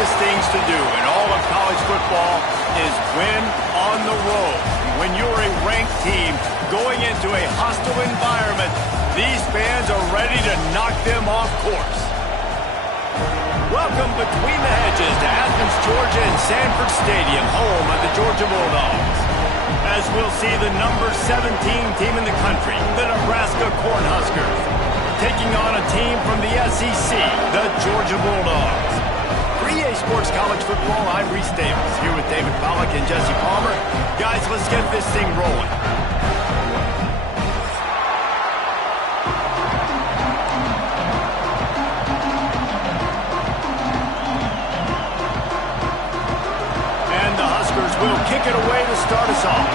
toughest things to do in all of college football is win on the road. When you're a ranked team going into a hostile environment, these fans are ready to knock them off course. Welcome between the hedges to Athens, Georgia and Sanford Stadium, home of the Georgia Bulldogs. As we'll see the number 17 team in the country, the Nebraska Cornhuskers, taking on a team from the SEC, the Georgia Bulldogs. For EA Sports College Football, I'm Reese Davis, here with David Pollack and Jesse Palmer. Guys, let's get this thing rolling. And the Huskers will kick it away to start us off.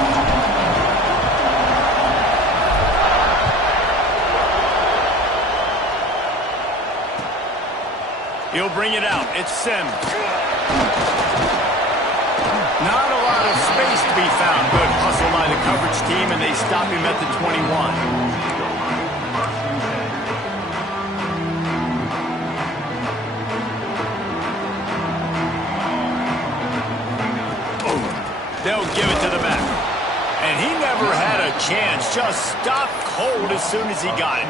He'll bring it out. It's Sims. Not a lot of space to be found. Good hustle by the coverage team, and they stop him at the 21. Boom. They'll give it to the back. And he never had a chance. Just stopped cold as soon as he got it.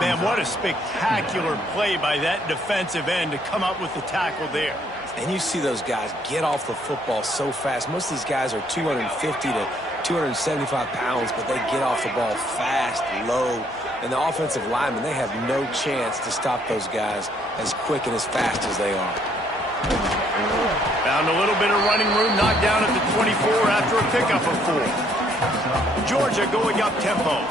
Man, what a spectacular play by that defensive end to come up with the tackle there. And you see those guys get off the football so fast. Most of these guys are 250 to 275 pounds, but they get off the ball fast, low. And the offensive linemen, they have no chance to stop those guys as quick and as fast as they are. Found a little bit of running room, knocked down at the 24 after a pickup of 4. Georgia going up tempo.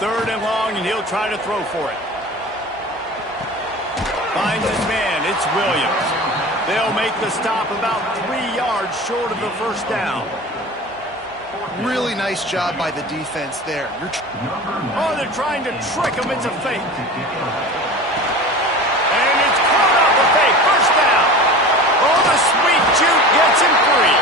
3rd and long, and he'll try to throw for it. Finds his man. It's Williams. They'll make the stop about 3 yards short of the first down. Really nice job by the defense there. Oh, they're trying to trick him. It's a fake. And it's caught off the fake. First down. Oh, the sweet juke gets him free.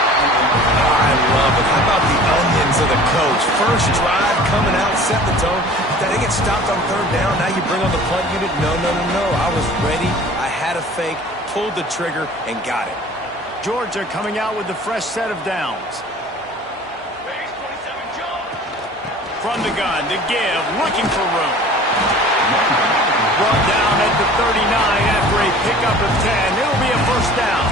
I love it. How about the onions of the coach? First drive, coming out, set the tone. Then they get stopped on 3rd down. Now you bring on the punt unit. No. I was ready. I had a fake, pulled the trigger, and got it. Georgia coming out with a fresh set of downs. From the gun, to give, looking for room. Brought down at the 39 after a pickup of 10. It'll be a first down.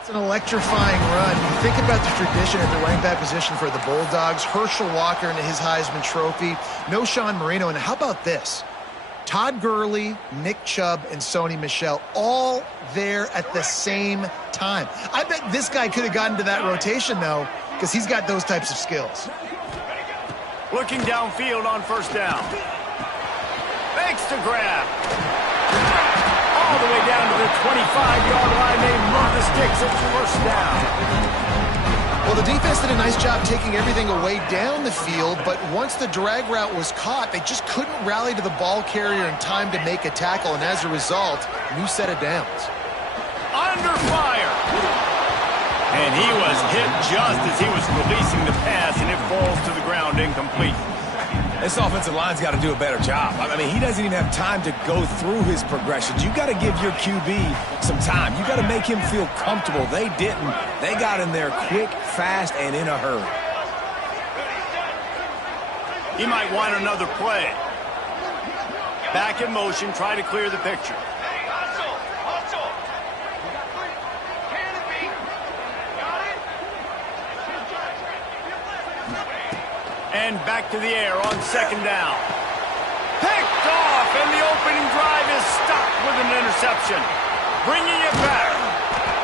It's an electrifying run. You think about the tradition at the running back position for the Bulldogs. Herschel Walker and his Heisman Trophy. No Sean Marino. And how about this? Todd Gurley, Nick Chubb, and Sony Michel all there at the same time. I bet this guy could have gotten to that rotation, though, because he's got those types of skills. Looking downfield on first down. Makes the grab. All the way down to the 25-yard line. They move the sticks. It's first down. Well, the defense did a nice job taking everything away down the field, but once the drag route was caught, they just couldn't rally to the ball carrier in time to make a tackle, and as a result, new set of downs. Under fire. And he was hit just as he was releasing the pass, and it falls to the ground incomplete. This offensive line's got to do a better job. I mean, he doesn't even have time to go through his progressions. You got to give your QB some time. You got to make him feel comfortable. They didn't. They got in there quick, fast, and in a hurry. He might want another play. Back in motion, try to clear the picture. And back to the air on second down. Picked off, and the opening drive is stopped with an interception. Bringing it back.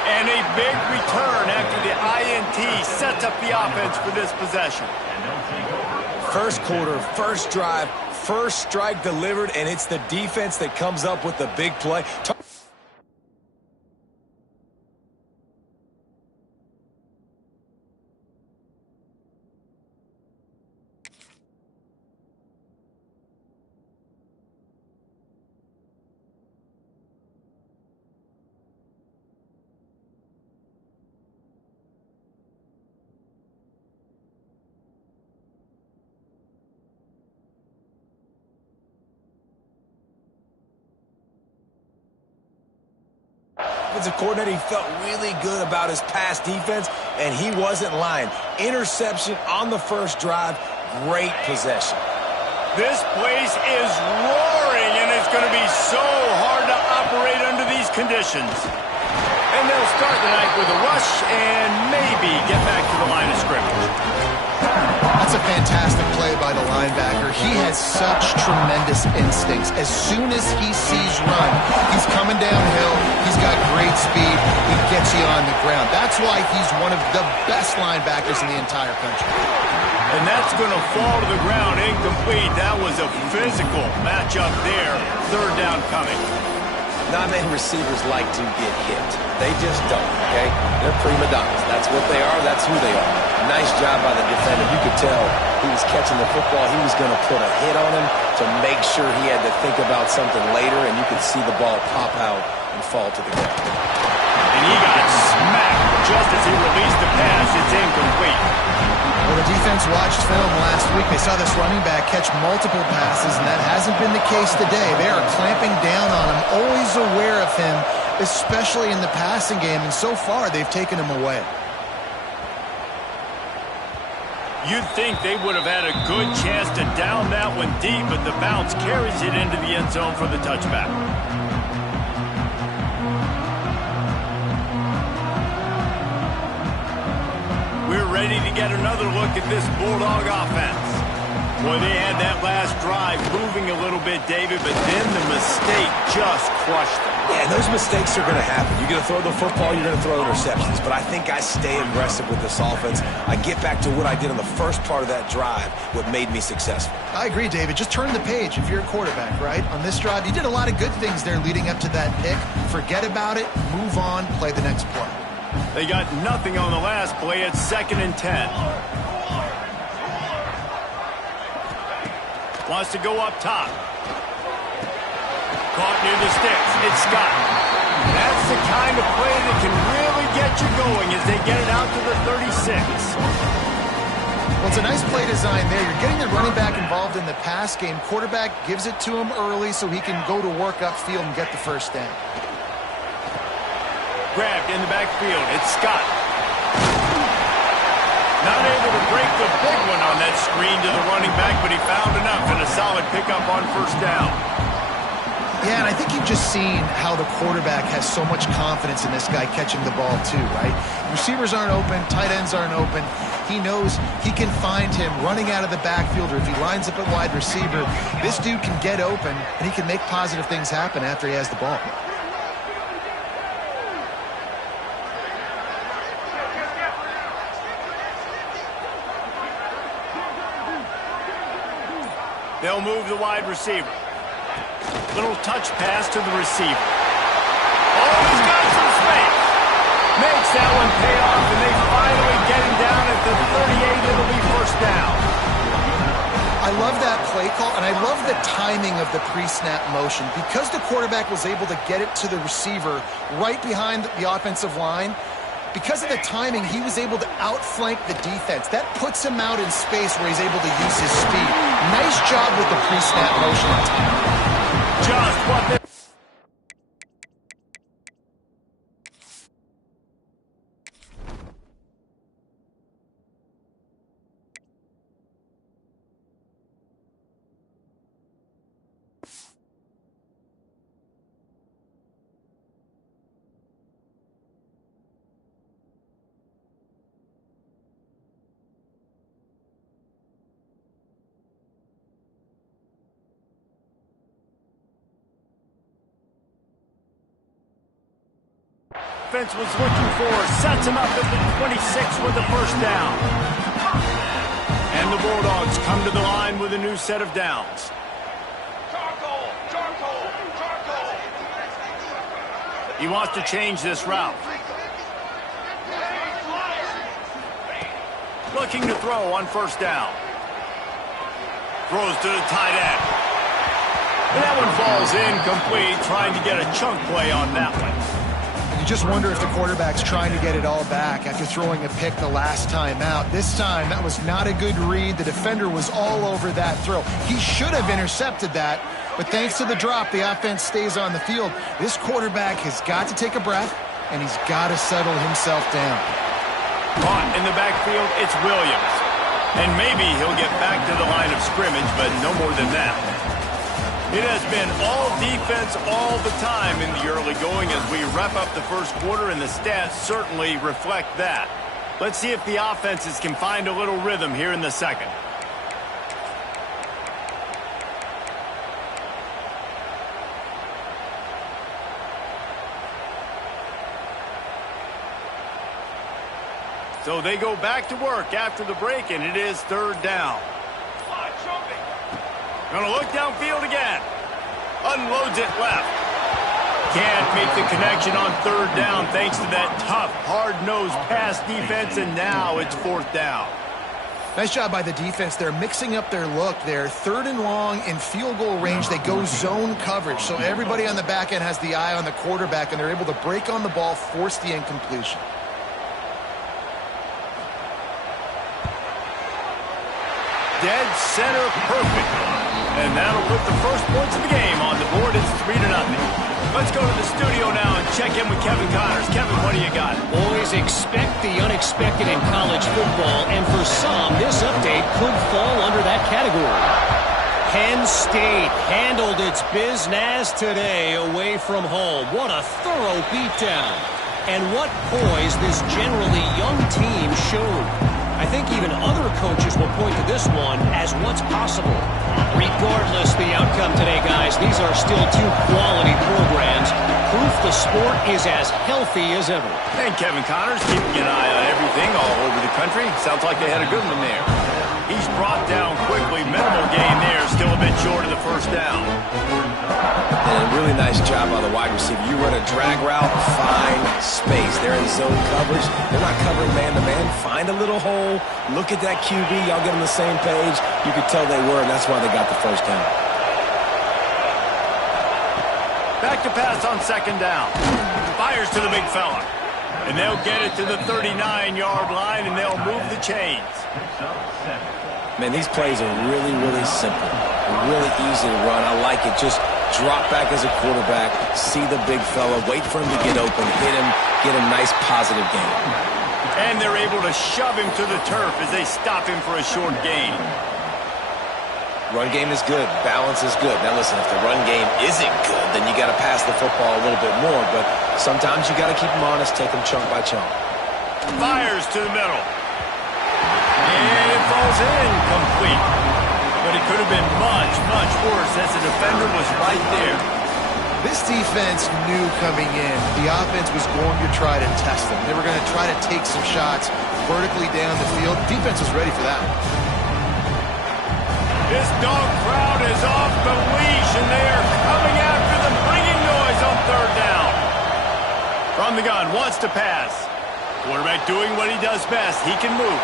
And a big return after the INT sets up the offense for this possession. First quarter, first drive, first strike delivered, and it's the defense that comes up with the big play. As a coordinator, he felt really good about his pass defense, and he wasn't lying. Interception on the first drive, great possession. This place is roaring, and it's going to be so hard to operate under these conditions. And they'll start the night with a rush and maybe get back to the line of scrimmage. That's a fantastic play by the linebacker. He has such tremendous instincts. As soon as he sees run, he's coming downhill. He's got great speed. He gets you on the ground. That's why he's one of the best linebackers in the entire country. And that's going to fall to the ground incomplete. That was a physical matchup there. Third down coming. Not many receivers like to get hit. They just don't, okay? They're prima donnas. That's what they are. That's who they are. Nice job by the defender. You could tell he was catching the football. He was going to put a hit on him to make sure he had to think about something later, and you could see the ball pop out and fall to the ground. And he got smacked just as he released the pass. It's incomplete. Well, the defense watched film last week. They saw this running back catch multiple passes, and that hasn't been the case today. They are clamping down on him, always aware of him, especially in the passing game, and so far they've taken him away. You'd think they would have had a good chance to down that one deep, but the bounce carries it into the end zone for the touchback. We're ready to get another look at this Bulldog offense. Boy, they had that last drive moving a little bit, David, but then the mistake just crushed them. Yeah, those mistakes are going to happen. You're going to throw the football, you're going to throw interceptions. But I think I stay aggressive with this offense. I get back to what I did in the first part of that drive, what made me successful. I agree, David. Just turn the page if you're a quarterback, right? On this drive, you did a lot of good things there leading up to that pick. Forget about it, move on, play the next play. They got nothing on the last play. It's 2nd and 10. Wants to go up top. Caught near the sticks. It's Scott. That's the kind of play that can really get you going as they get it out to the 36. Well, it's a nice play design there. You're getting the running back involved in the pass game. Quarterback gives it to him early so he can go to work upfield and get the first down. Grabbed in the backfield. It's Scott. Not able to break the big one on that screen to the running back, but he found enough and a solid pickup on first down. Yeah, and I think you've just seen how the quarterback has so much confidence in this guy catching the ball too, right? Receivers aren't open, tight ends aren't open. He knows he can find him running out of the backfield, or if he lines up at wide receiver, this dude can get open and he can make positive things happen after he has the ball. They'll move the wide receiver. Little touch pass to the receiver. Oh, he's got some space. Makes that one pay off, and they finally get him down at the 38. It'll be first down. I love that play call, and I love the timing of the pre-snap motion. Because the quarterback was able to get it to the receiver right behind the offensive line, because of the timing, he was able to outflank the defense. That puts him out in space where he's able to use his speed. Nice job with the pre-snap motion and timing. Just what they offense was looking for. Sets him up at the 26 with the first down. And the Bulldogs come to the line with a new set of downs. He wants to change this route. Looking to throw on first down. Throws to the tight end. And that one falls incomplete, trying to get a chunk play on that one. You just wonder if the quarterback's trying to get it all back after throwing a pick the last time out. This time, that was not a good read. The defender was all over that throw. He should have intercepted that, but thanks to the drop, the offense stays on the field. This quarterback has got to take a breath, and he's got to settle himself down. Caught in the backfield, it's Williams. And maybe he'll get back to the line of scrimmage, but no more than that. It has been all defense all the time in the early going as we wrap up the first quarter, and the stats certainly reflect that. Let's see if the offenses can find a little rhythm here in the second. So they go back to work after the break, and it is third down. Gonna look downfield again. Unloads it left. Can't make the connection on third down thanks to that tough, hard-nosed pass defense, and now it's fourth down. Nice job by the defense. They're mixing up their look there. Third and long in field goal range. They go zone coverage, so everybody on the back end has the eye on the quarterback, and they're able to break on the ball, force the incompletion. Dead center perfect. And that'll put the first points of the game on the board. It's 3-0. Let's go to the studio now and check in with Kevin Connors. Kevin, what do you got? Always expect the unexpected in college football, and for some, this update could fall under that category. Penn State handled its business today away from home. What a thorough beatdown. And what poise this generally young team showed. I think even other coaches will point to this one as what's possible. Regardless the outcome today, guys, these are still two quality programs. Proof the sport is as healthy as ever. And Kevin Connors keeping an eye on everything all over the country. Sounds like they had a good one there. He's brought down quickly. Minimal gain there. Still a bit short of the first down. And a really nice job by the wide receiver. You run a drag route, find space. They're in zone coverage. They're not covering man-to-man. Find a little hole. Look at that QB. Y'all get on the same page. You could tell they were, and that's why they got the first down. Back to pass on second down. Fires to the big fella. And they'll get it to the 39-yard line, and they'll move the chains. Man, these plays are really, really simple. Really easy to run. I like it. Just drop back as a quarterback, see the big fella, wait for him to get open, hit him, get a nice positive gain. And they're able to shove him to the turf as they stop him for a short gain. Run game is good. Balance is good. Now listen, if the run game isn't good, then you got to pass the football a little bit more. But sometimes you got to keep them honest, take them chunk by chunk. Fires to the middle. And it falls incomplete. But it could have been much, much worse as the defender was right there. This defense knew coming in the offense was going to try to test them. They were going to try to take some shots vertically down the field. Defense was ready for that. This dog crowd is off the leash, and they are coming after them, bringing noise on third down. From the gun, wants to pass. Quarterback doing what he does best. He can move.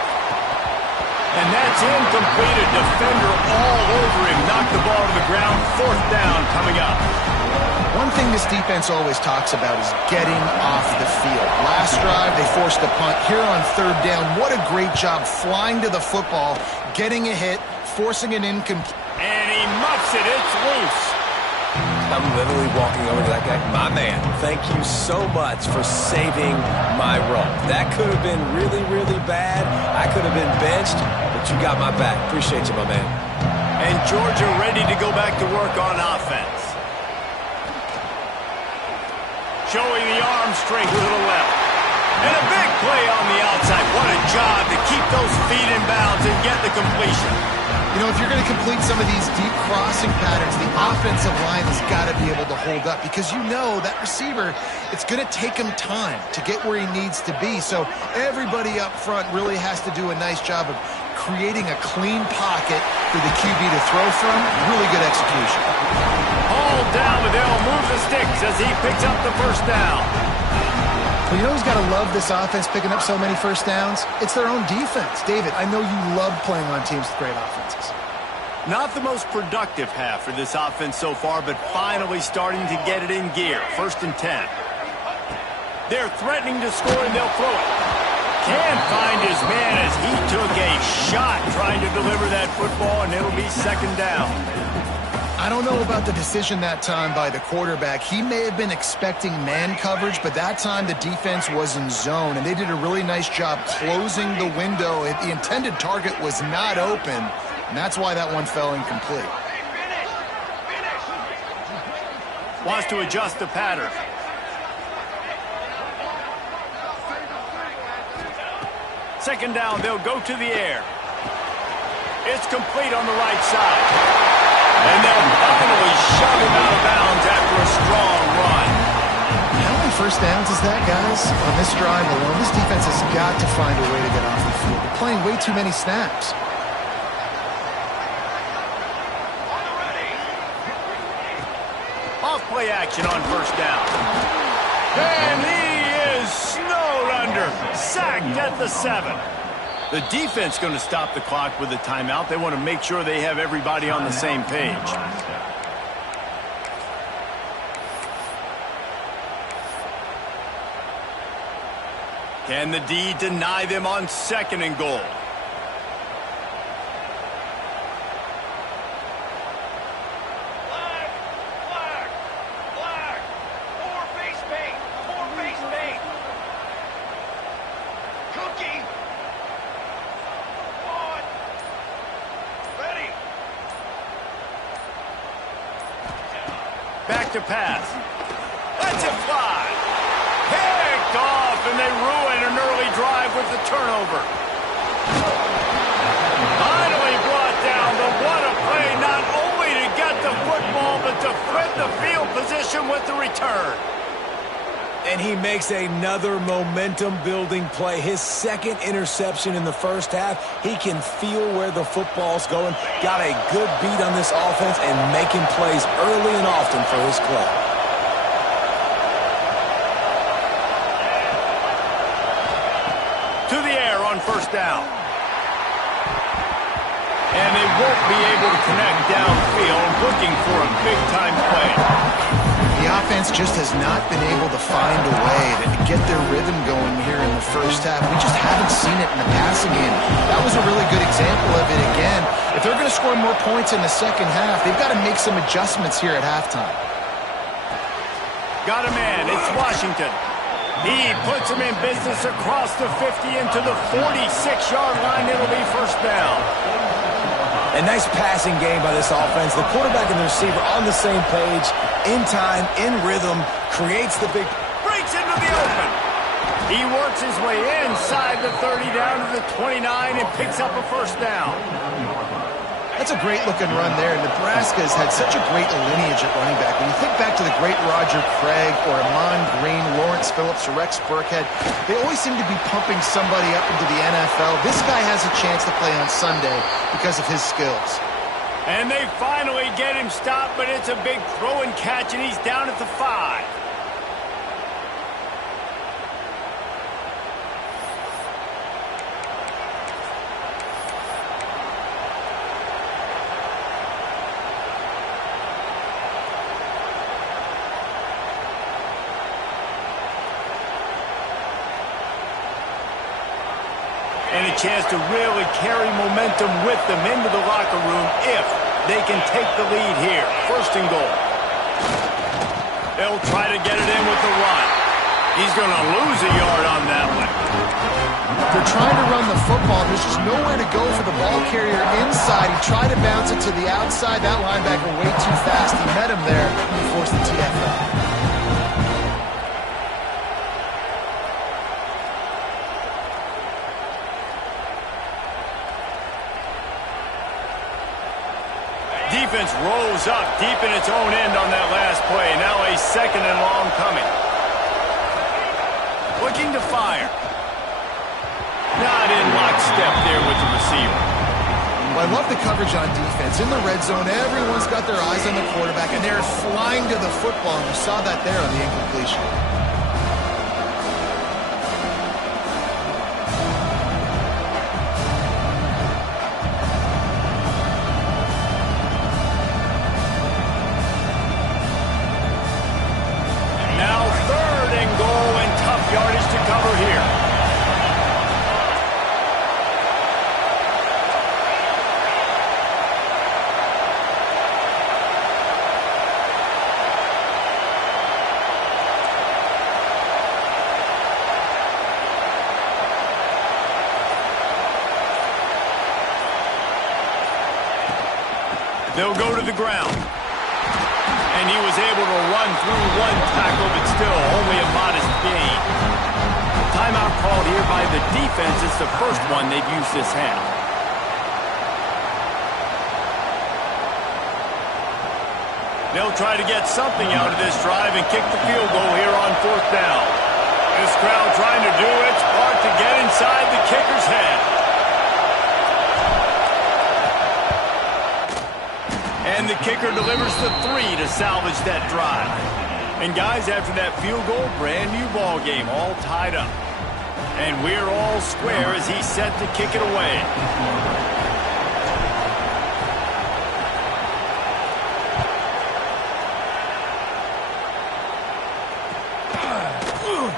And that's incomplete. A defender all over him. Knocked the ball to the ground. Fourth down coming up. One thing this defense always talks about is getting off the field. Last drive, they forced a punt. Here on third down, what a great job flying to the football, getting a hit, forcing an incomplete. And he muffs it. It's loose. I'm literally walking over to that guy. My man, thank you so much for saving my run. That could have been really, really bad. I could have been benched, but you got my back. Appreciate you, my man. And Georgia ready to go back to work on offense. Showing the arm strength to the left. And a big play on the outside. What a job to keep those feet in bounds and get the completion. You know, if you're going to complete some of these deep crossing patterns, the offensive line has got to be able to hold up because you know that receiver, it's going to take him time to get where he needs to be. So everybody up front really has to do a nice job of creating a clean pocket for the QB to throw from. Really good execution. All down, but they'll move the sticks as he picks up the first down. Well, you know who's got to love this offense picking up so many first downs? It's their own defense. David, I know you love playing on teams with great offenses. Not the most productive half for this offense so far, but finally starting to get it in gear. 1st and 10. They're threatening to score, and they'll throw it. Can't find his man as he took a shot trying to deliver that football, and it'll be 2nd down. I don't know about the decision that time by the quarterback. He may have been expecting man coverage, but that time the defense was in zone, and they did a really nice job closing the window. The intended target was not open, and that's why that one fell incomplete. Wants to adjust the pattern. Second down, they'll go to the air. It's complete on the right side. And they'll finally shove him out of bounds after a strong run. How many first downs is that, guys? On this drive alone, this defense has got to find a way to get off the field. They're playing way too many snaps. Off play action on 1st down. And he is snowed under. Sacked at the 7. The defense going to stop the clock with a timeout. They want to make sure they have everybody on the same page. Can the D deny them on 2nd and goal? To pass. Let's it fly. Picked off, and they ruin an early drive with the turnover. Finally brought down, but what a play, not only to get the football, but to flip the field position with the return. And he makes another momentum-building play. His 2nd interception in the first half. He can feel where the football's going. Got a good beat on this offense and making plays early and often for his club. To the air on 1st down. And they won't be able to connect downfield, looking for a big-time play. The offense just has not been able to find a way to get their rhythm going here in the first half. We just haven't seen it in the passing game. That was a really good example of it again. If they're going to score more points in the second half, they've got to make some adjustments here at halftime. Got a man. It's Washington. He puts him in business across the 50 into the 46-yard line. It'll be 1st down. A nice passing game by this offense. The quarterback and the receiver on the same page, in time, in rhythm, creates the big... Breaks into the open. He works his way inside the 30 down to the 29 and picks up a 1st down. That's a great-looking run there. Nebraska has had such a great lineage at running back. When you think back to the great Roger Craig or Amon Green, Lawrence Phillips, or Rex Burkhead, they always seem to be pumping somebody up into the NFL. This guy has a chance to play on Sunday because of his skills. And they finally get him stopped, but it's a big throw and catch, and he's down at the 5. And a chance to really carry momentum with them into the locker room if they can take the lead here. 1st and goal. They'll try to get it in with the run. He's going to lose a yard on that one. They're trying to run the football. There's just nowhere to go for the ball carrier inside. He tried to bounce it to the outside. That linebacker way too fast. He met him there and forced the TFL. goes up deep in its own end on that last play. Now a 2nd and long coming. Looking to fire. Not in lockstep there with the receiver. Well, I love the coverage on defense. In the red zone, everyone's got their eyes on the quarterback, and they're flying to the football, and you saw that there on the incompletion. Now 3rd and goal, and tough yardage to cover here. They'll go to the ground. And he was able to run through one tackle, but still only a modest gain. Timeout called here by the defense. It's the first one they've used this half. They'll try to get something out of this drive and kick the field goal here on 4th down. This crowd trying to do its part to get inside the kicker's head. And the kicker delivers the 3 to salvage that drive. And guys, after that field goal, brand new ball game, all tied up. And we're all square as he's set to kick it away.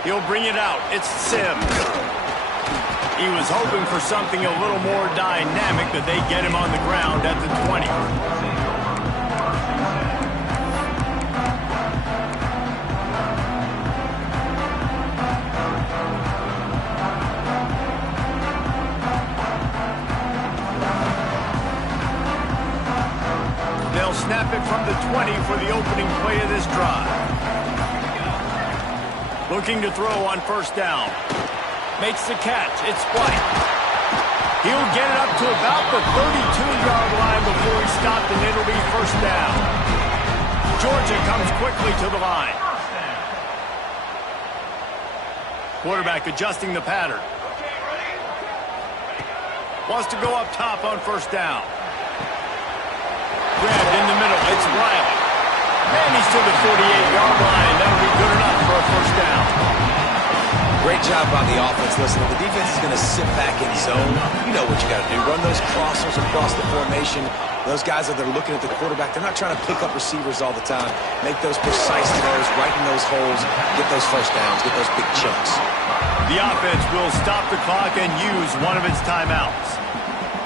He'll bring it out. It's Sims. He was hoping for something a little more dynamic, but they get him on the ground at the 20. They'll snap it from the 20 for the opening play of this drive. Looking to throw on 1st down. Makes the catch. It's White. He'll get it up to about the 32-yard line before he's stopped, and it'll be 1st down. Georgia comes quickly to the line. Quarterback adjusting the pattern. Wants to go up top on 1st down. Grabbed in the middle. It's Riley. And he's to the 48-yard line. That'll be good enough for a 1st down. Great job by the offense. Listen, if the defense is going to sit back in zone, you know what you got to do. Run those crossers across the formation. Those guys that are looking at the quarterback, they're not trying to pick up receivers all the time. Make those precise throws, right in those holes, get those 1st downs, get those big chunks. The offense will stop the clock and use one of its timeouts.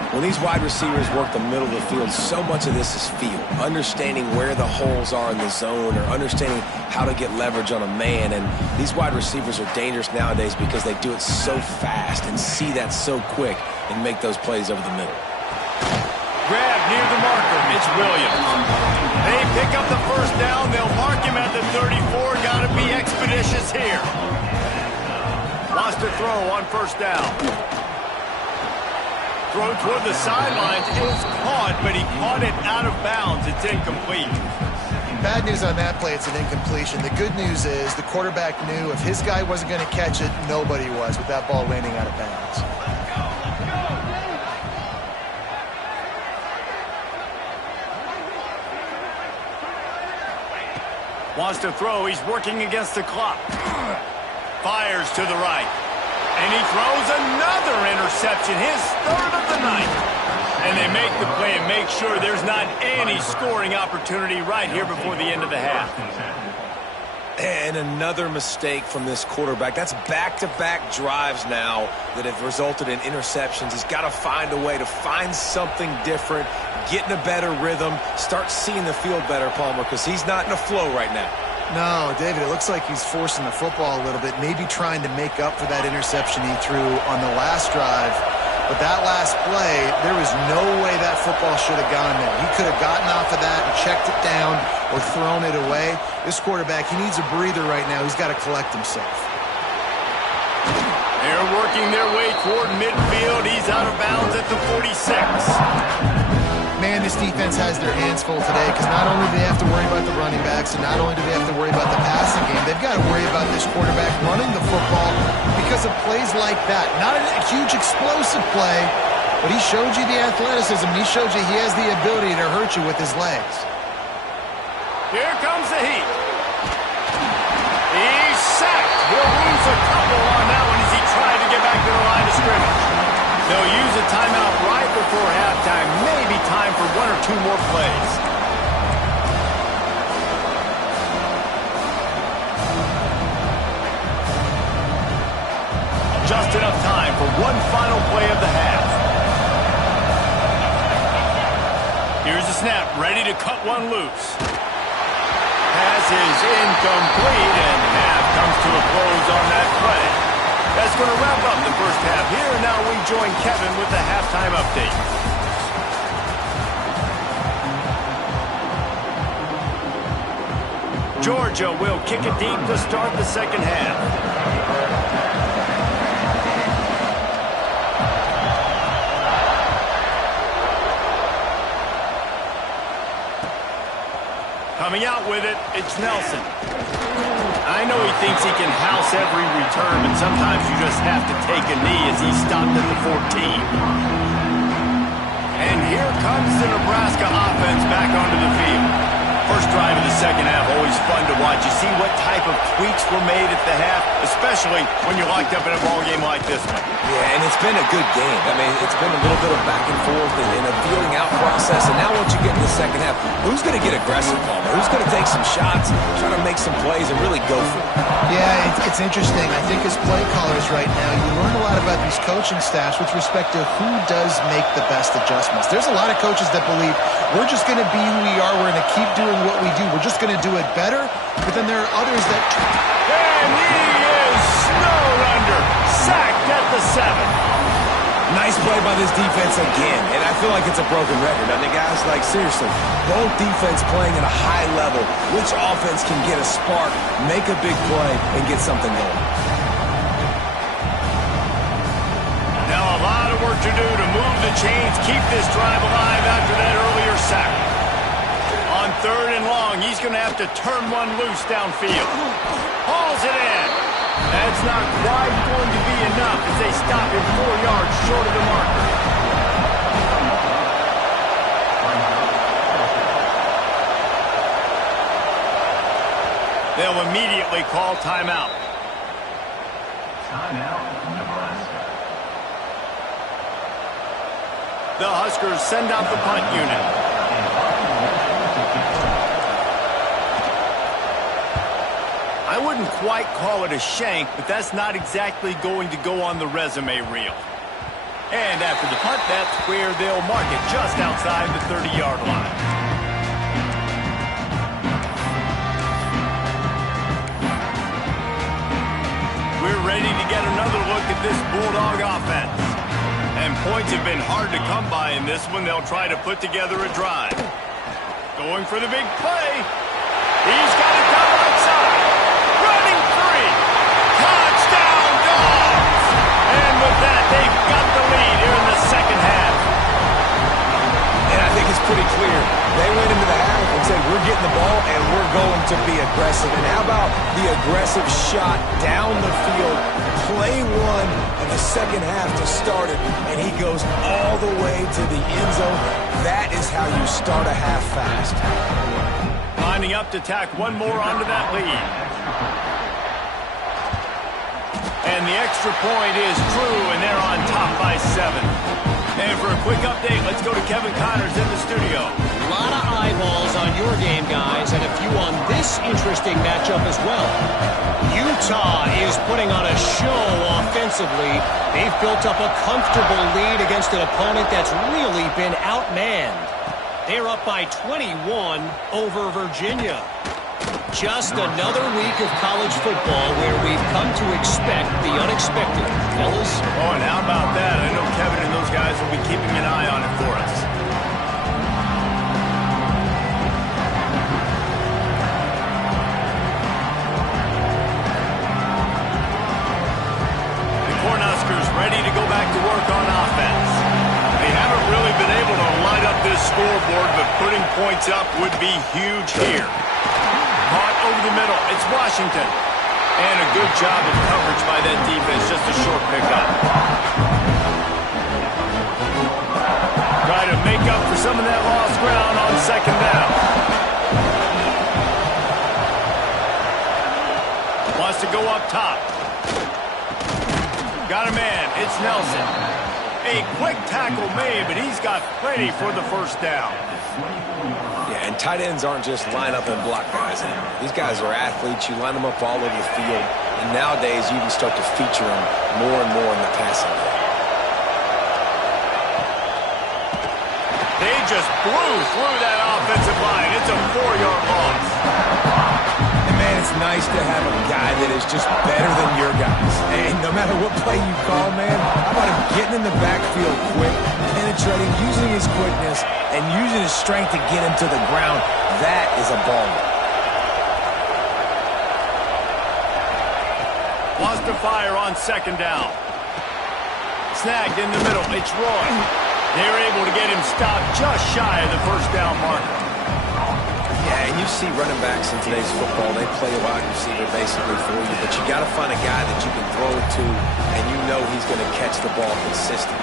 When these wide receivers work the middle of the field, so much of this is feel. Understanding where the holes are in the zone or understanding how to get leverage on a man. And these wide receivers are dangerous nowadays because they do it so fast and see that so quick and make those plays over the middle. Grab near the marker. It's Williams. They pick up the 1st down. They'll mark him at the 34. Got to be expeditious here. Wants to throw on 1st down. Throw toward the sidelines is caught, but he caught it out of bounds. It's incomplete. Bad news on that play, it's an incompletion. The good news is the quarterback knew if his guy wasn't going to catch it, nobody was with that ball landing out of bounds. Wants to throw. He's working against the clock. Fires to the right. And he throws another interception, his 3rd of the night. And they make the play and make sure there's not any scoring opportunity right here before the end of the half. And another mistake from this quarterback. That's back-to-back drives now that have resulted in interceptions. He's got to find a way to find something different, get in a better rhythm, start seeing the field better, Palmer, because he's not in a flow right now. No, David, it looks like he's forcing the football a little bit, maybe trying to make up for that interception he threw on the last drive. But that last play, there was no way that football should have gone there. He could have gotten off of that and checked it down or thrown it away. This quarterback, he needs a breather right now. He's got to collect himself. They're working their way toward midfield. He's out of bounds at the 46. Man, this defense has their hands full today because not only do they have to worry about the running backs and not only do they have to worry about the passing game, they've got to worry about this quarterback running the football because of plays like that. Not a huge explosive play, but he showed you the athleticism. He showed you he has the ability to hurt you with his legs. Here comes the heat. He's sacked. He'll lose a couple on that one as he tried to get back to the line of scrimmage. They'll use a timeout right before halftime. Maybe time for one or two more plays. Just enough time for one final play of the half. Here's the snap, ready to cut one loose. Pass is incomplete, and half comes to a close on that play. That's going to wrap up the first half here, and now we join Kevin with the halftime update. Georgia will kick it deep to start the second half. Coming out with it, it's Nelson. I know he thinks he can house every return, but sometimes you just have to take a knee as he stopped at the 14. And here comes the Nebraska offense back onto the field. First drive of the second half, always fun to watch. You see what type of tweaks were made at the half, especially when you're locked up in a ball game like this one. Yeah, and it's been a good game. I mean, it's been a little bit of back and forth and a feeling out process. And now once you get in the second half, who's going to get aggressive, Palmer? Who's going to take some shots, try to make some plays, and really go for it? Yeah, it's interesting. I think as play callers right now, you learn a lot about these coaching staffs with respect to who does make the best adjustments. There's a lot of coaches that believe we're just going to be who we are. We're going to keep doing what we do. We're just going to do it better. But then there are others that... And he is snowed under. Sacked at the 7. Nice play by this defense again, and I feel like it's a broken record. I mean, guys, like, seriously, both defense playing at a high level. Which offense can get a spark, make a big play, and get something going? Now a lot of work to do to move the chains, keep this drive alive after that earlier sack. On 3rd and long, he's going to have to turn one loose downfield. Hauls it in. That's not quite going to be enough as they stop him 4 yards short of the marker. They'll immediately call timeout. Timeout, Nebraska. The Huskers send out the punt unit. I wouldn't quite call it a shank, but that's not exactly going to go on the resume reel. And after the punt, that's where they'll mark it, just outside the 30-yard line. We're ready to get another look at this Bulldog offense. And points have been hard to come by in this one. They'll try to put together a drive. Going for the big play. He's got it down right side. Running free. Touchdown, Dogs! And with that, they've got the lead here in the second half. And I think it's pretty clear. They went into the half and said, we're getting the ball and we're going to be aggressive. And how about the aggressive shot down the field? Play one in the second half to start it. And he goes all the way to the end zone. That is how you start a half fast. Lining up to tack one more onto that lead. And the extra point is true, and they're on top by 7. And for a quick update, let's go to Kevin Connors in the studio. A lot of eyeballs on your game, guys, and a few on this interesting matchup as well. Utah is putting on a show offensively. They've built up a comfortable lead against an opponent that's really been outmanned. They're up by 21 over Virginia. Just another week of college football where we've come to expect the unexpected, fellas. Oh, and how about that? I know Kevin and those guys will be keeping an eye on it for us. The ready to go back to work on offense. They haven't really been able to light up this scoreboard picks up would be huge here. Caught over the middle. It's Washington. And a good job of coverage by that defense. Just a short pickup. Try to make up for some of that lost ground on second down. Wants to go up top. Got a man. It's Nelson. A quick tackle made, but he's got plenty for the first down. Yeah, and tight ends aren't just line up and block guys anymore. These guys are athletes. You line them up all over the field. And nowadays, you can start to feature them more and more in the passing game. They just blew through that offensive line. It's a 4-yard loss. And, man, it's nice to have a guy that is just better than your guys. And no matter what play you call, man, how about him getting in the backfield quick, penetrating, using his quickness, and using his strength to get him to the ground. That is a baller. Wants to fire on second down. Snagged in the middle. It's Roy. They're able to get him stopped just shy of the first down marker. Yeah, and you see running backs in today's football, they play a wide receiver basically for you, but you got to find a guy that you can throw it to, and you know he's going to catch the ball consistently.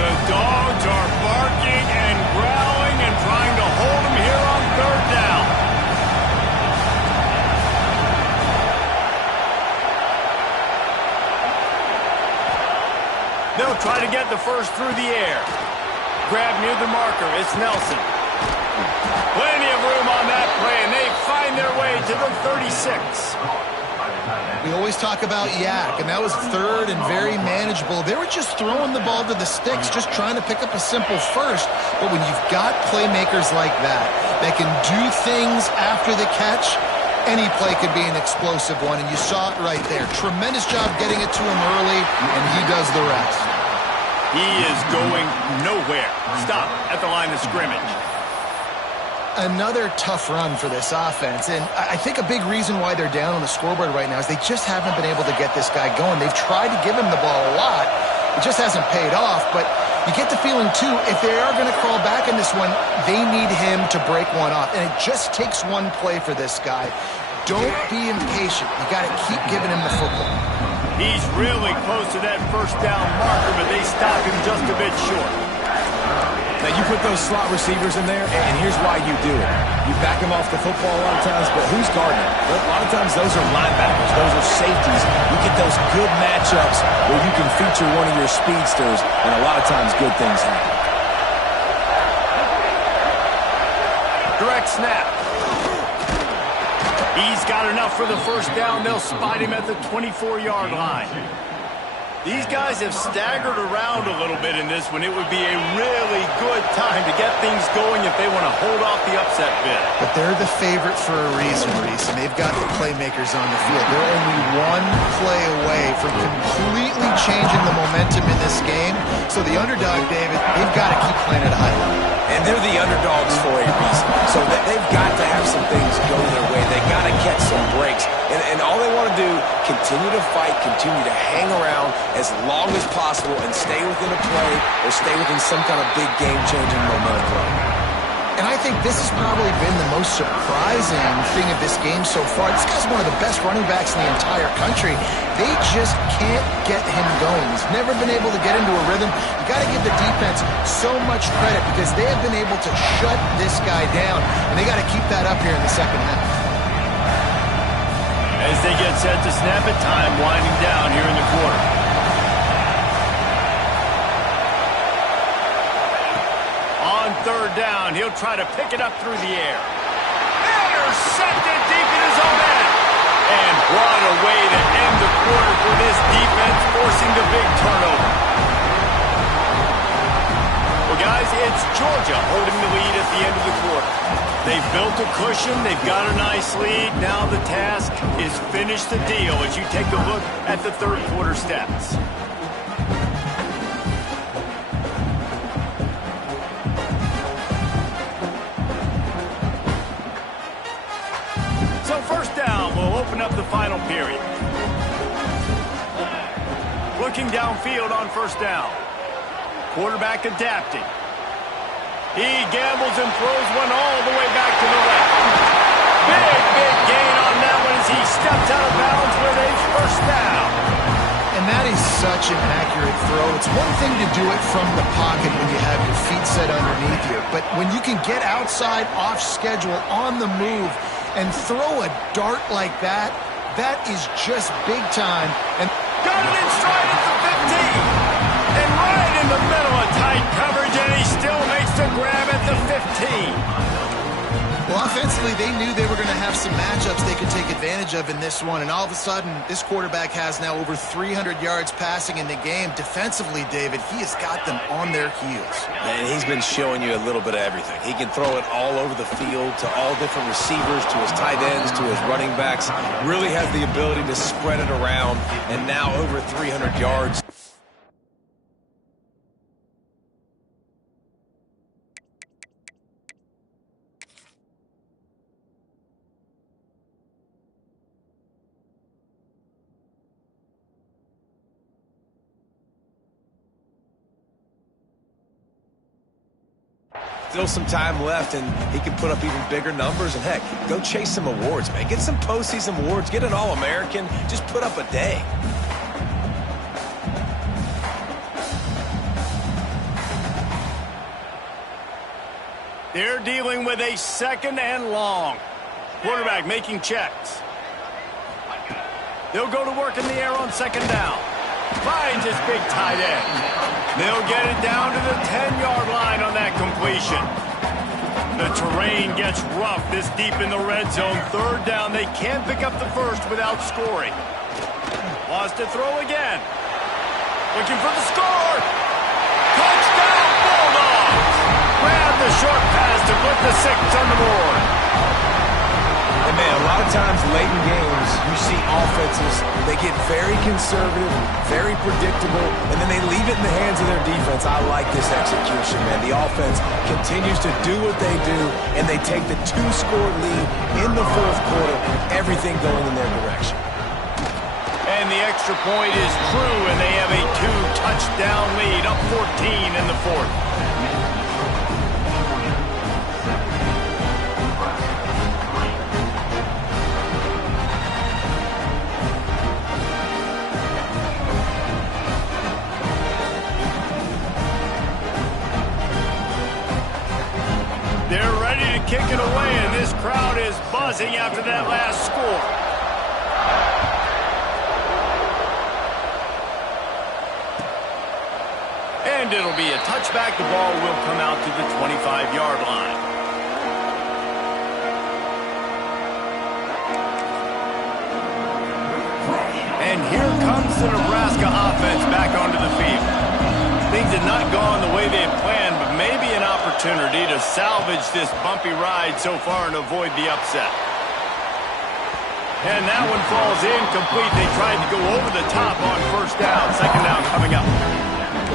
The dogs are barking and growling and trying to hold him here on third down. They'll try to get the first through the air. Grab near the marker. It's Nelson. Plenty of room on that play, and they find their way to the 36. We always talk about Yak, and that was third and very manageable. They were just throwing the ball to the sticks, just trying to pick up a simple first. But when you've got playmakers like that can do things after the catch, any play could be an explosive one, and you saw it right there. Tremendous job getting it to him early, and he does the rest. He is going nowhere. Stop at the line of scrimmage. Another tough run for this offense, and I think a big reason why they're down on the scoreboard right now is they just haven't been able to get this guy going. They've tried to give him the ball a lot. It just hasn't paid off, but you get the feeling, too, if they are going to crawl back in this one, they need him to break one off, and it just takes one play for this guy. Don't be impatient. You got to keep giving him the football. He's really close to that first down marker, but they stop him just a bit short. Now, you put those slot receivers in there, and here's why you do it. You back them off the football a lot of times, but who's guarding them? A lot of times, those are linebackers. Those are safeties. You get those good matchups where you can feature one of your speedsters, and a lot of times, good things happen. Direct snap. He's got enough for the first down. They'll spot him at the 24-yard line. These guys have staggered around a little bit in this one. It would be a really good time to get things going if they want to hold off the upset bid. But they're the favorite for a reason, Reese, and they've got the playmakers on the field. They're only one play away from completely changing the momentum in this game. So the underdog, David, they've got to keep playing at a high level. And they're the underdogs for a reason. So they've got to have some things go their way. They've got to catch some breaks. And all they want to do, continue to fight, continue to hang around as long as possible and stay within a play or stay within some kind of big game-changing momentum play. And I think this has probably been the most surprising thing of this game so far. This guy's one of the best running backs in the entire country. They just can't get him going. He's never been able to get into a rhythm. You got to give the defense so much credit because they have been able to shut this guy down, and they got to keep that up here in the second half. As they get set to snap it, time winding down here in the quarter. On third down, he'll try to pick it up through the air. Intercepted deep in his own end. And what a way to end the quarter for this defense, forcing the big turnover. Well, guys, it's Georgia holding the lead at the end of the quarter. They've built a cushion. They've got a nice lead. Now the task is finish the deal as you take a look at the third quarter stats. So first down, we'll open up the final period. looking downfield on first down. Quarterback adapting. He gambles and throws one all the way back to the left. Big gain on that one as he steps out of bounds with a first down. And that is such an accurate throw. It's one thing to do it from the pocket when you have your feet set underneath you, but when you can get outside, off schedule, on the move, and throw a dart like that, that is just big time. And got it in stride at the 15. And right in the middle of tight coverage, and he still makes the grab at the 15. Well, offensively, they knew they were going to have some matchups they could take advantage of in this one, and all of a sudden, this quarterback has now over 300 yards passing in the game. Defensively, David, he has got them on their heels. Man, he's been showing you a little bit of everything. He can throw it all over the field to all different receivers, to his tight ends, to his running backs. Really has the ability to spread it around, and now over 300 yards. Still some time left, and he can put up even bigger numbers. And heck, go chase some awards, man. Get some postseason awards. Get an All-American. Just put up a day. They're dealing with a second and long. Quarterback making checks. They'll go to work in the air on second down. Finds his big tight end. They'll get it down to the 10-yard line on that completion. The terrain gets rough this deep in the red zone. Third down, they can't pick up the first without scoring. Wants to throw again. Looking for the score. Touchdown, Bulldogs! Grab the short pass to put the 6 on the board. And man, a lot of times late in games, you see offenses, they get very conservative, very predictable, and then they leave it in the hands of their defense. I like this execution, man. The offense continues to do what they do, and they take the 2-score lead in the fourth quarter, everything going in their direction. And the extra point is true, and they have a 2-touchdown lead, up 14 in the fourth. They're ready to kick it away, and this crowd is buzzing after that last score. And it'll be a touchback. The ball will come out to the 25-yard line. And here comes the Nebraska offense back onto the field. Things had not gone the way they had planned, but maybe an opportunity to salvage this bumpy ride so far and avoid the upset. And that one falls incomplete. They tried to go over the top on first down. Second down coming up.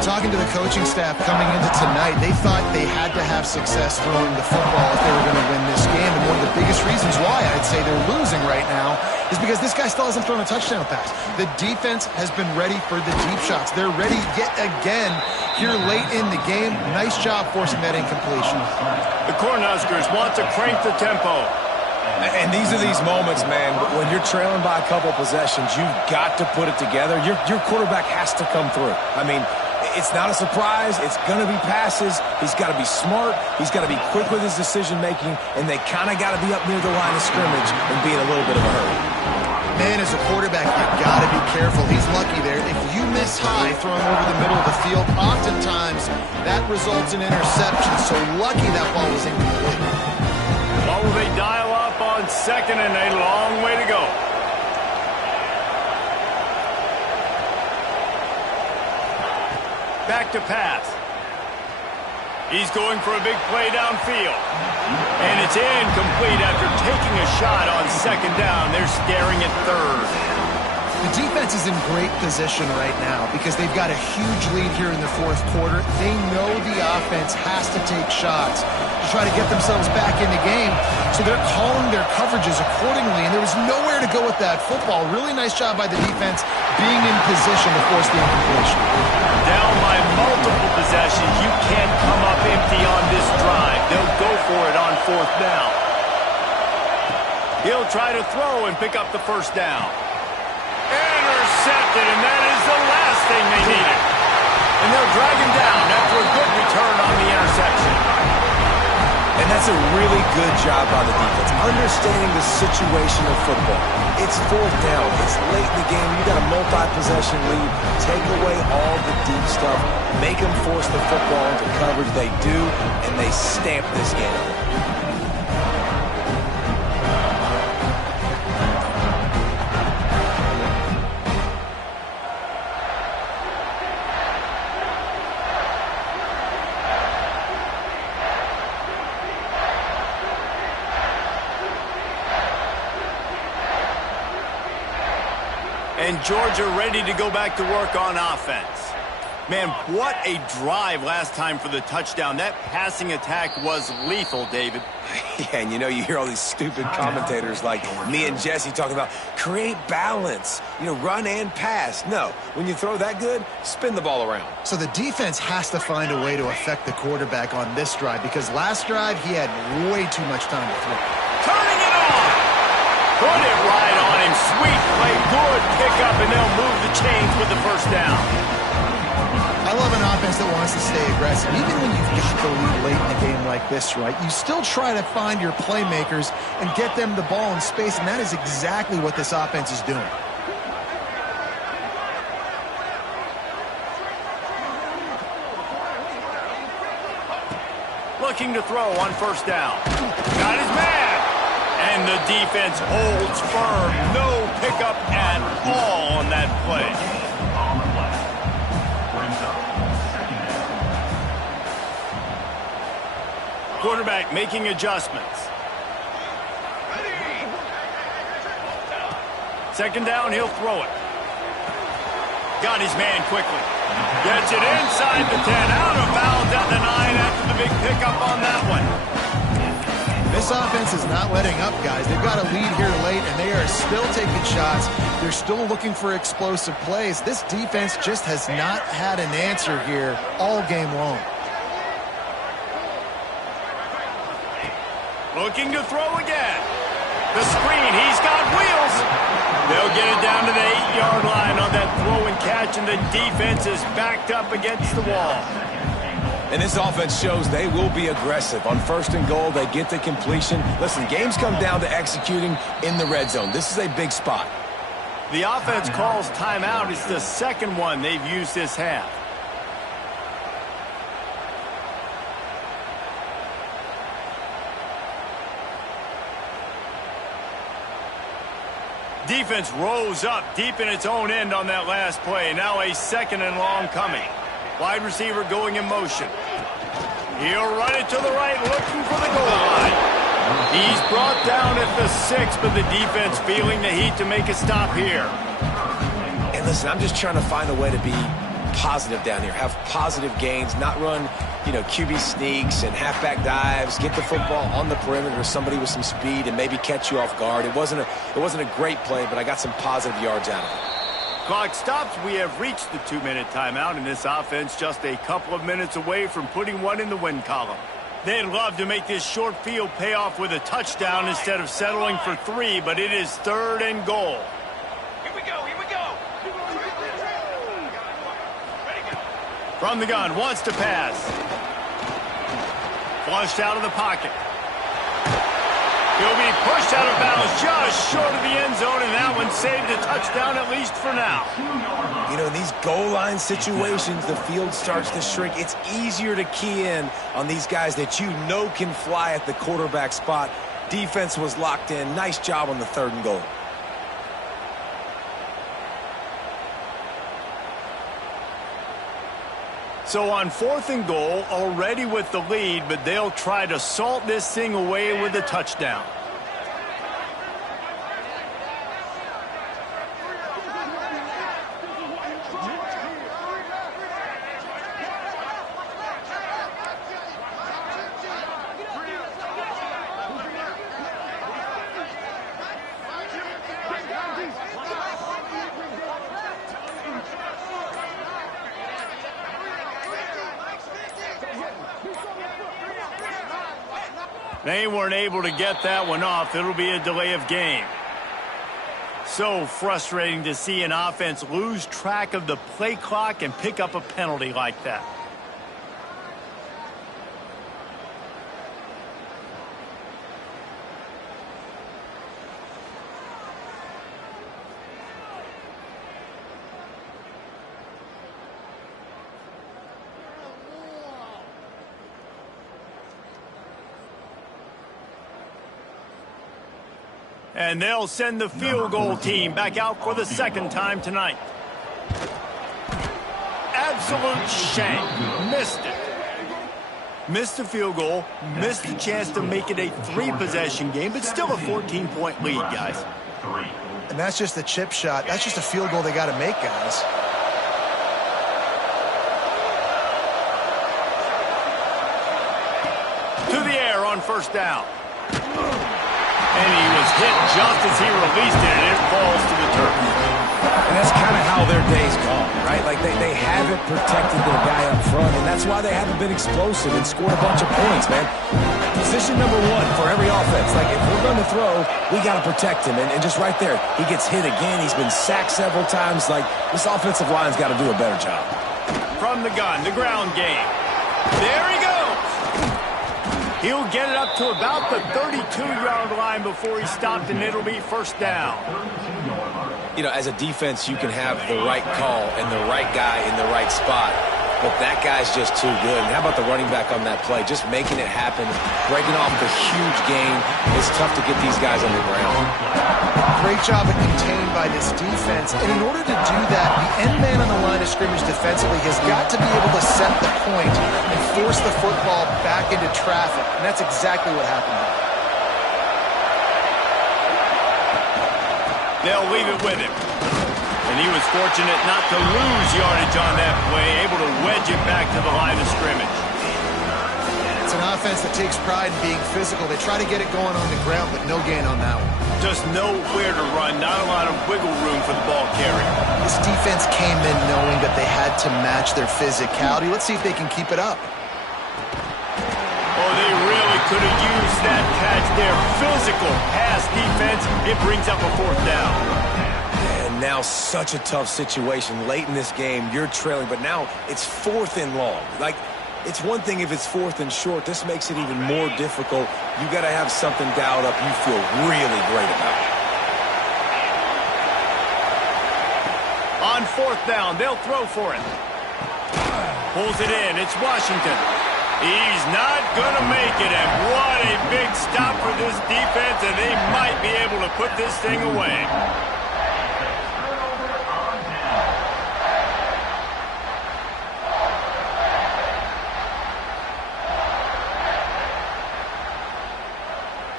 Talking to the coaching staff coming into tonight, they thought they had to have success throwing the football if they were going to win this game. And one of the biggest reasons why I'd say they're losing right now is because this guy still hasn't thrown a touchdown pass. The defense has been ready for the deep shots. They're ready yet again here late in the game. Nice job forcing that incompletion. The Cornhuskers want to crank the tempo. And these are these moments, man, when you're trailing by a couple possessions, you've got to put it together. Your quarterback has to come through. I mean, it's not a surprise. It's going to be passes. He's got to be smart. He's got to be quick with his decision-making, and they kind of got to be up near the line of scrimmage and be in a little bit of a hurry. Man, as a quarterback, you got to be careful. He's lucky there. If you miss high throwing over the middle of the field, oftentimes that results in interception. So lucky that ball was incomplete. Oh, they dial up on second, and a long way to go. Back to pass. He's going for a big play downfield. And it's incomplete after taking a shot on second down. They're staring at third. The defense is in great position right now because they've got a huge lead here in the fourth quarter. They know the offense has to take shots to try to get themselves back in the game. So they're calling their coverages accordingly, and there was nowhere to go with that football. Really nice job by the defense being in position to force the incompletion. Down by multiple possessions, you can't come up empty on this drive. They'll go for it on 4th down. He'll try to throw and pick up the 1st down. Intercepted, and that is the last thing they needed. And they'll drag him down after a good return on the interception. And that's a really good job by the defense, understanding the situation of football. It's 4th down. It's late in the game. You got a multi-possession lead. Take away all the deep stuff. Make them force the football into coverage. They do, and they stamp this game. And Georgia ready to go back to work on offense. Man, what a drive last time for the touchdown. That passing attack was lethal, David. Yeah, and you hear all these stupid commentators like me and Jesse talking about create balance, run and pass. No, when you throw that good, spin the ball around. So the defense has to find a way to affect the quarterback on this drive because last drive he had way too much time to throw. Turning it on! Put it right on him. Sweet play, good pickup, and they'll move the chains with the 1st down. I love an offense that wants to stay aggressive. Even when you've got the lead late in a game like this, right, you still try to find your playmakers and get them the ball in space, and that is exactly what this offense is doing. Looking to throw on 1st down. Got his man. And the defense holds firm. No pickup at all on that play. Quarterback making adjustments. 2nd down, he'll throw it. Got his man quickly. Gets it inside the 10, out of bounds at the 9 after the big pickup on that one. This offense is not letting up, guys. They've got a lead here late, and they are still taking shots. They're still looking for explosive plays. This defense just has not had an answer here all game long. Looking to throw again. The screen, he's got wheels. They'll get it down to the 8-yard line on that throw and catch, and the defense is backed up against the wall. And this offense shows they will be aggressive. On 1st and goal, they get the completion. Listen, games come down to executing in the red zone. This is a big spot. The offense calls timeout. It's the 2nd one they've used this half. Defense rose up deep in its own end on that last play. Now a 2nd and long coming. Wide receiver going in motion. He'll run it to the right, looking for the goal line. He's brought down at the 6, but the defense feeling the heat to make a stop here. And listen, I'm just trying to find a way to be positive down here. Have positive gains, not run, QB sneaks and halfback dives. Get the football on the perimeter, somebody with some speed, and maybe catch you off guard. It wasn't a great play, but I got some positive yards out of it. Clock stops. We have reached the 2-minute timeout, and this offense just a couple of minutes away from putting one in the win column. They'd love to make this short field pay off with a touchdown instead of settling for 3, but it is 3rd and goal. Here we go, here we go. From the gun, wants to pass. Flushed out of the pocket. He'll be pushed out of bounds just short of the end zone, and that one saved a touchdown at least for now. In these goal line situations, the field starts to shrink. It's easier to key in on these guys that can fly at the quarterback spot. Defense was locked in. Nice job on the 3rd and goal. So on 4th and goal, already with the lead, but they'll try to salt this thing away with a touchdown. They weren't able to get that one off. It'll be a delay of game. So frustrating to see an offense lose track of the play clock and pick up a penalty like that. And they'll send the field goal team back out for the second time tonight. Absolute shank. Missed it. Missed the field goal. Missed the chance to make it a 3-possession game, but still a 14-point lead, guys. And that's just a chip shot. That's just a field goal they got to make, guys. To the air on first down. And he was hit just as he released it, and it falls to the turf. And that's kind of how their day's gone, right? Like they haven't protected their guy up front, and that's why they haven't been explosive and scored a bunch of points, man. Position number 1 for every offense. Like, if we're going to throw, we got to protect him. And just right there, he gets hit again. He's been sacked several times. Like, this offensive line's got to do a better job. From the gun, the ground game. There he goes. He'll get it up to about the 32-yard line before he stopped, and it'll be first down. You know, as a defense, you can have the right call and the right guy in the right spot, but that guy's just too good. And how about the running back on that play? Just making it happen, breaking off the huge gain. It's tough to get these guys on the ground. Great job of contained by this defense. And in order to do that, the end man on the line of scrimmage defensively has got to be able to set the point and force the football back into traffic. And that's exactly what happened. They'll leave it with him. And he was fortunate not to lose yardage on that play, able to wedge it back to the line of scrimmage. It's an offense that takes pride in being physical. They try to get it going on the ground, but no gain on that one. Just nowhere to run, not a lot of wiggle room for the ball carrier. This defense came in knowing that they had to match their physicality. Let's see if they can keep it up. Oh, they really could have used that catch there. Physical pass defense. It brings up a fourth down. And now such a tough situation. Late in this game, you're trailing, but now it's 4th and long. Like, it's one thing if it's 4th and short. This makes it even more difficult. You got to have something dialed up you feel really great about. On 4th down, they'll throw for it. Pulls it in. It's Washington. He's not going to make it, and what a big stop for this defense, and they might be able to put this thing away.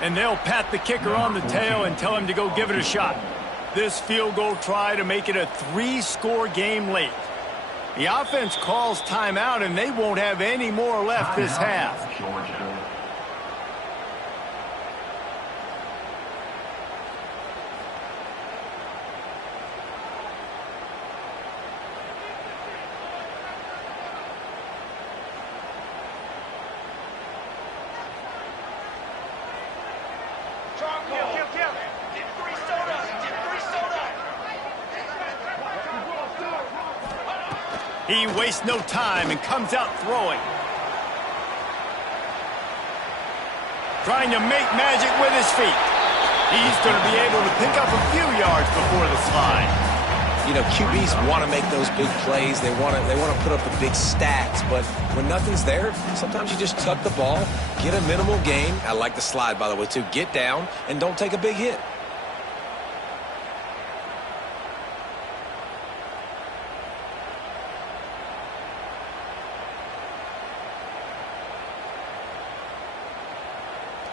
And they'll pat the kicker on the tail and tell him to go give it a shot. This field goal try to make it a 3-score game late. The offense calls timeout, and they won't have any more left this half. He wastes no time and comes out throwing. Trying to make magic with his feet. He's going to be able to pick up a few yards before the slide. You know, QBs want to make those big plays. They want to put up the big stats, but when nothing's there, sometimes you just tuck the ball, get a minimal gain. I like the slide, by the way, too. Get down and don't take a big hit.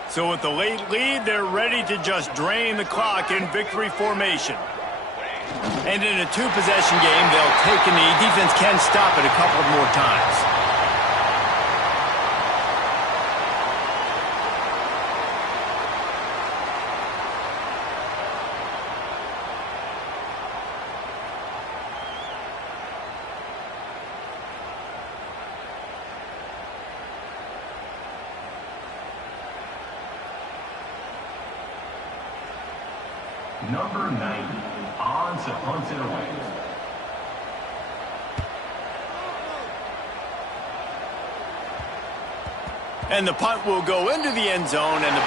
So with the late lead, they're ready to just drain the clock in victory formation. And in a 2-possession game, they'll take a knee. Defense can stop it a couple more times. Number 90 on to punt it away. And the punt will go into the end zone, and the